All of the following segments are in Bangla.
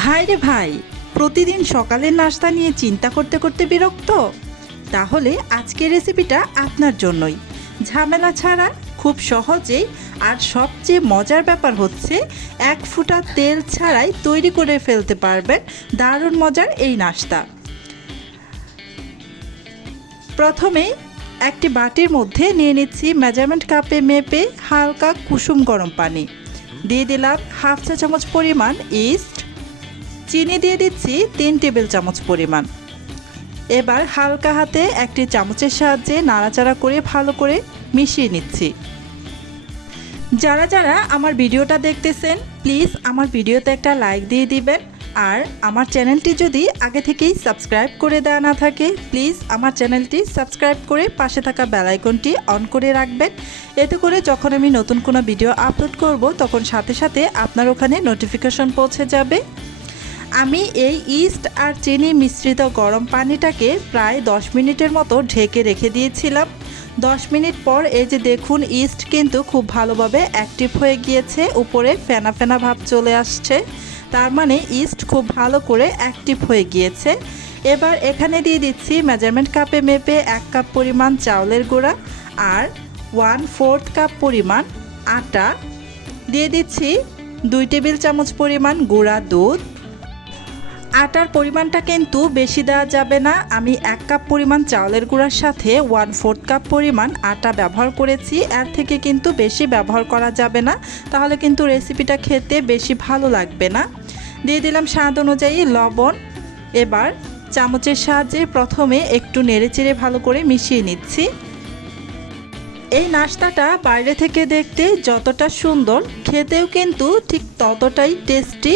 ভাই রে ভাই, প্রতিদিন সকালের নাস্তা নিয়ে চিন্তা করতে করতে বিরক্ত? তাহলে আজকের রেসিপিটা আপনার জন্যই। ঝামেলা ছাড়া, খুব সহজেই, আর সবচেয়ে মজার ব্যাপার হচ্ছে এক ফোঁটা তেল ছাড়াই তৈরি করে ফেলতে পারবেন দারুণ মজার এই নাস্তা। প্রথমে একটি বাটির মধ্যে নিয়ে নিচ্ছি মেজারমেন্ট কাপে মেপে হালকা কুসুম গরম পানি। দিয়ে দিলাম হাফ চা চামচ পরিমাণ ইস্ট। চিনি দিয়ে দিচ্ছি 3 টেবিল চামচ পরিমাণ। এবার হালকা হাতে একটি চামচের সাহায্যে নাড়াচাড়া করে ভালো করে মিশিয়ে নিচ্ছি। যারা যারা আমার ভিডিওটা দেখতেছেন, প্লিজ আমার ভিডিওতে একটা লাইক দিয়ে দিবেন। আর আমার চ্যানেলটি যদি আগে থেকেই সাবস্ক্রাইব করে দেওয়া না থাকে, প্লিজ আমার চ্যানেলটি সাবস্ক্রাইব করে পাশে থাকা বেল আইকনটি অন করে রাখবেন। এতে করে যখন আমি নতুন কোনো ভিডিও আপলোড করব, তখন সাথে সাথে আপনার ওখানে নোটিফিকেশন পৌঁছে যাবে। আমি এই ইস্ট আর চিনি মিশ্রিত গরম পানিটাকে প্রায় 10 মিনিটের মতো ঢেকে রেখে দিয়েছিলাম। 10 মিনিট পর এই যে দেখুন, ইস্ট কিন্তু খুব ভালোভাবে অ্যাক্টিভ হয়ে গিয়েছে, উপরে ফেনা ফেনা ভাব চলে আসছে। তার মানে ইস্ট খুব ভালো করে অ্যাক্টিভ হয়ে গিয়েছে। এবার এখানে দিয়ে দিচ্ছি মেজারমেন্ট কাপে মেপে 1 কাপ পরিমাণ চাউলের গুঁড়া আর 1/4 কাপ পরিমাণ আটা। দিয়ে দিচ্ছি 2 টেবিল চামচ পরিমাণ গুঁড়া দুধ। আটার পরিমাণটা কিন্তু বেশি দেওয়া যাবে না। আমি 1 কাপ পরিমাণ চাউলের গুঁড়ার সাথে 1/4 কাপ পরিমাণ আটা ব্যবহার করেছি। এর থেকে কিন্তু বেশি ব্যবহার করা যাবে না, তাহলে কিন্তু রেসিপিটা খেতে বেশি ভালো লাগবে না। দিয়ে দিলাম স্বাদ অনুযায়ী লবণ। এবার চামচের সাহায্যে প্রথমে একটু নেড়েচেড়ে ভালো করে মিশিয়ে নিচ্ছি। এই নাস্তাটা বাইরে থেকে দেখতে যতটা সুন্দর, খেতেও কিন্তু ঠিক ততটাই টেস্টি।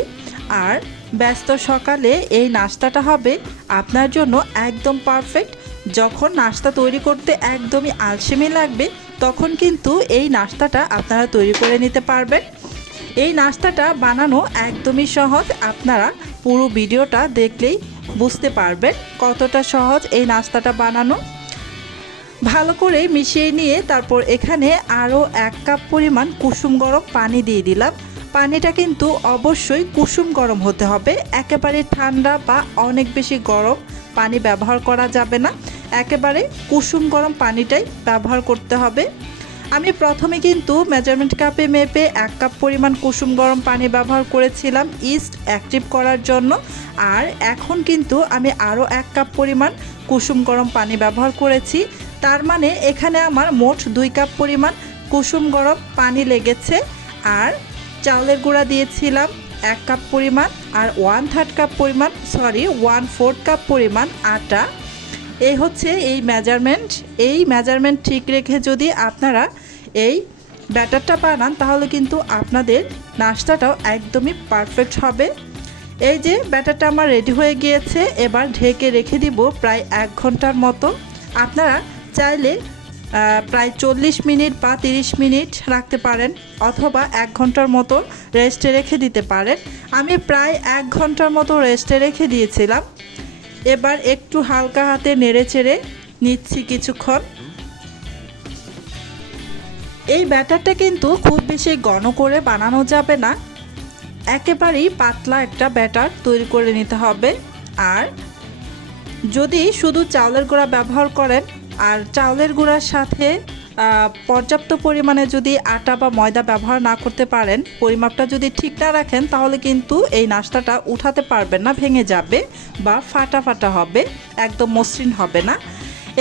আর ব্যস্ত সকালে এই নাস্তাটা হবে আপনার জন্য একদম পারফেক্ট। যখন নাস্তা তৈরি করতে একদমই আলসেমি লাগবে, তখন কিন্তু এই নাস্তাটা আপনারা তৈরি করে নিতে পারবেন। এই নাস্তাটা বানানো একদমই সহজ, আপনারা পুরো ভিডিওটা দেখলেই বুঝতে পারবেন কতটা সহজ এই নাস্তাটা বানানো। ভালো করে মিশিয়ে নিয়ে তারপর এখানে আরও 1 কাপ পরিমাণ কুসুম গরম পানি দিয়ে দিলাম। পানিটা কিন্তু অবশ্যই কুসুম গরম হতে হবে, একেবারে ঠান্ডা বা অনেক বেশি গরম পানি ব্যবহার করা যাবে না। একেবারে কুসুম গরম পানিটাই ব্যবহার করতে হবে। আমি প্রথমে কিন্তু মেজারমেন্ট কাপে মেপে 1 কাপ পরিমাণ কুসুম গরম পানি ব্যবহার করেছিলাম ইস্ট অ্যাক্টিভ করার জন্য। আর এখন কিন্তু আমি আরও 1 কাপ পরিমাণ কুসুম গরম পানি ব্যবহার করেছি। তার মানে এখানে আমার মোট 2 কাপ পরিমাণ কুসুম গরম পানি লেগেছে। আর চাউলের গুঁড়া দিয়েছিলাম 1 কাপ পরিমাণ আর 1/3 কাপ পরিমাণ 1/4 কাপ পরিমাণ আটা। এই হচ্ছে এই মেজারমেন্ট ঠিক রেখে যদি আপনারা এই ব্যাটারটা বানান, তাহলে কিন্তু আপনাদের নাস্তাটাও একদমই পারফেক্ট হবে। এই যে ব্যাটারটা আমার রেডি হয়ে গিয়েছে, এবার ঢেকে রেখে দিব প্রায় 1 ঘন্টার মতো। আপনারা চাইলে প্রায় 40 মিনিট বা 30 মিনিট রাখতে পারেন, অথবা 1 ঘন্টার মতো রেস্টে রেখে দিতে পারেন। আমি প্রায় 1 ঘন্টার মতো রেস্টে রেখে দিয়েছিলাম। এবার একটু হালকা হাতে নেড়েচেড়ে নিচ্ছি কিছুক্ষণ। এই ব্যাটারটা কিন্তু খুব বেশি ঘন করে বানানো যাবে না, একেবারেই পাতলা একটা ব্যাটার তৈরি করে নিতে হবে। আর যদি শুধু চাউলের গুঁড়া ব্যবহার করেন আর চাউলের গুঁড়ার সাথে পর্যাপ্ত পরিমাণে যদি আটা বা ময়দা ব্যবহার না করতে পারেন, পরিমাপটা যদি ঠিক না রাখেন, তাহলে কিন্তু এই নাস্তাটা উঠাতে পারবেন না, ভেঙে যাবে বা ফাটা ফাটা হবে, একদম মসৃণ হবে না।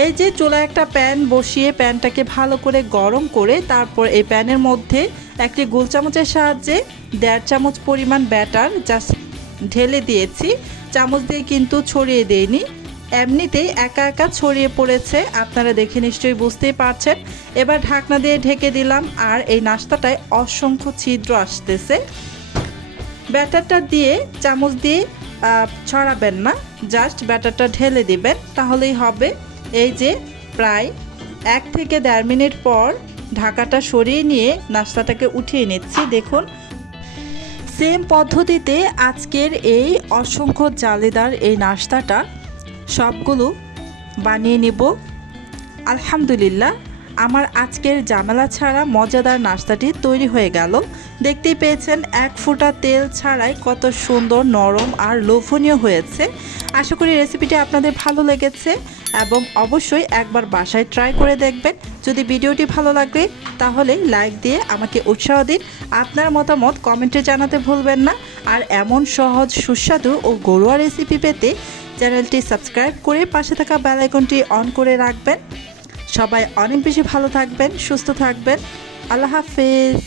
এই যে চুলায় একটা প্যান বসিয়ে প্যানটাকে ভালো করে গরম করে তারপর এই প্যানের মধ্যে একটি গোল চামচের সাহায্যে 1.5 চামচ পরিমাণ ব্যাটার জাস্ট ঢেলে দিয়েছি। চামচ দিয়ে কিন্তু ছড়িয়ে দেইনি, এমনিতেই একা একা ছড়িয়ে পড়েছে, আপনারা দেখে নিশ্চয়ই বুঝতেই পারছেন। এবার ঢাকনা দিয়ে ঢেকে দিলাম। আর এই নাস্তাটায় অসংখ্য ছিদ্র আসতেছে। ব্যাটারটা দিয়ে চামচ দিয়ে ছড়াবেন না, জাস্ট ব্যাটারটা ঢেলে দিবেন, তাহলেই হবে। এই যে প্রায় 1 থেকে 1.5 মিনিট পর ঢাকাটা সরিয়ে নিয়ে নাস্তাটাকে উঠিয়ে নিচ্ছি। দেখুন, সেম পদ্ধতিতে আজকের এই অসংখ্য জালিদার এই নাস্তাটা সবগুলো বানিয়ে নেব। আলহামদুলিল্লাহ, আমার আজকের ঝামেলা ছাড়া মজাদার নাস্তাটি তৈরি হয়ে গেল। দেখতেই পেয়েছেন এক ফোঁটা তেল ছাড়াই কত সুন্দর নরম আর লোভনীয় হয়েছে। আশা করি রেসিপিটি আপনাদের ভালো লেগেছে এবং অবশ্যই একবার বাসায় ট্রাই করে দেখবেন। যদি ভিডিওটি ভালো লাগে তাহলে লাইক দিয়ে আমাকে উৎসাহ দিন। আপনার মতামত কমেন্টে জানাতে ভুলবেন না। আর এমন সহজ সুস্বাদু ও ঘরোয়া রেসিপি পেতে চ্যানেলটি সাবস্ক্রাইব করে পাশে থাকা বেল আইকনটি অন করে রাখবেন। সবাই অনেক বেশি ভালো থাকবেন, সুস্থ থাকবেন। আল্লাহ হাফেজ।